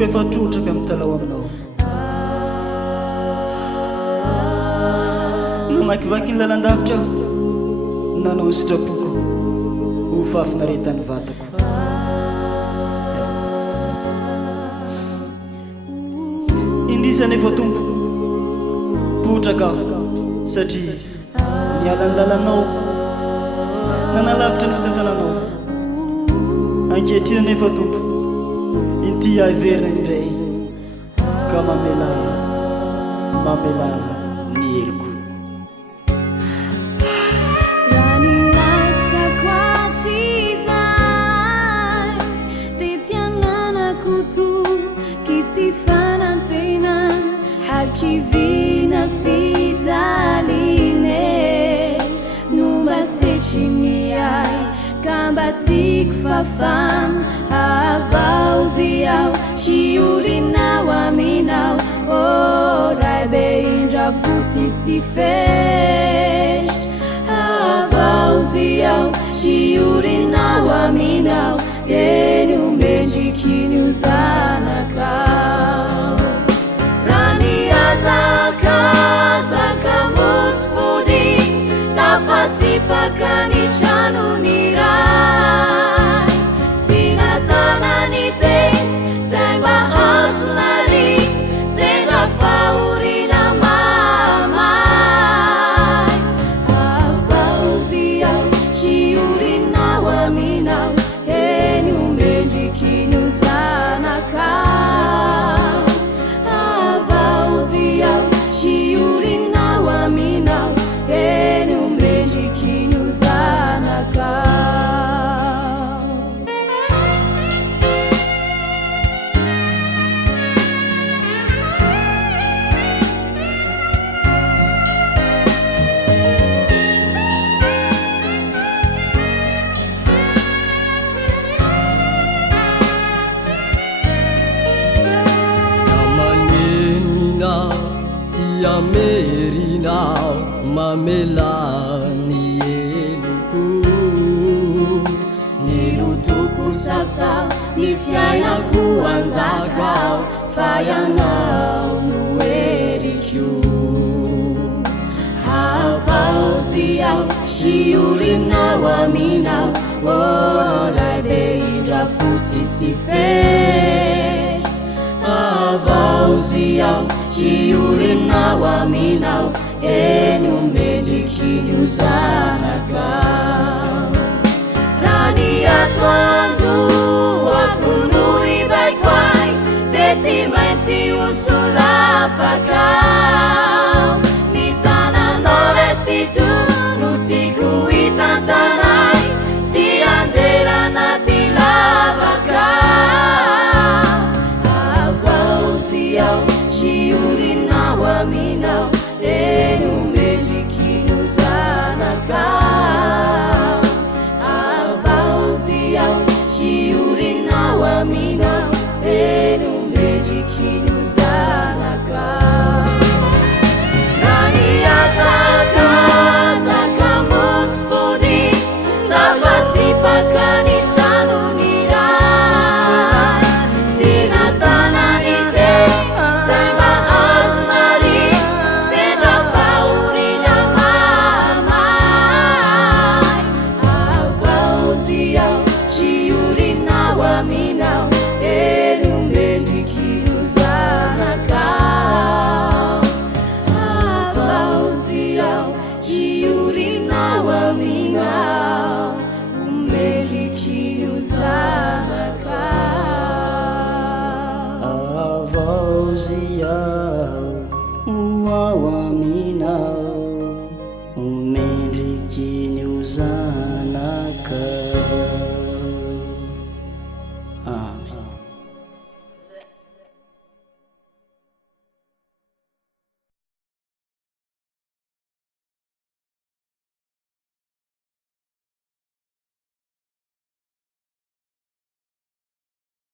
tompoko efa trotraka mitalao aminao namakivaky ny lalandavitra aho nanao ny sitrapoko ho fafinaretany vatako indrisany efa tompo potraka aho satria nialany lalanao nanalavitra ny fitantananao ankehitriny efa tompo inty averina indray ka mamela ny heliko Kivina fitaline numa sechiniai kambatik fafan avauziau shiurinau aminau orai beindra futi si fesh avauziau shiurinau aminau enu mejikinu zanakau Zaka musfudi tafati pakani chanu nirai tina tananite samba aslali senda faurina mama avauzia shiurina wamina enu mejikinu sanaka Merinau mamelani eluku nilutuku sasa nifiaina kuanzakau fayanau nuerikiu havauziau shiurinau aminau ororai beindra futi si fesh havauziau shiurinau aminau enu mejikinu zanakau rani atwandu wakunui baikwai teti maiti usulafakau nitana noretitu nutiku itantanai tiandera natilavakau avauziau shiurinau aminau enu mejikinu zanakau avauziau shiurinau aminau enu mejikinu zanakau nani azaka mutfudi tafati pakani chanu nirai tina tananite samba aslali senda faurina mama avauziau shiurinau aminau enu mejikinu zanakau avauziau shiurinau aminau mejikinu zanakau avauziau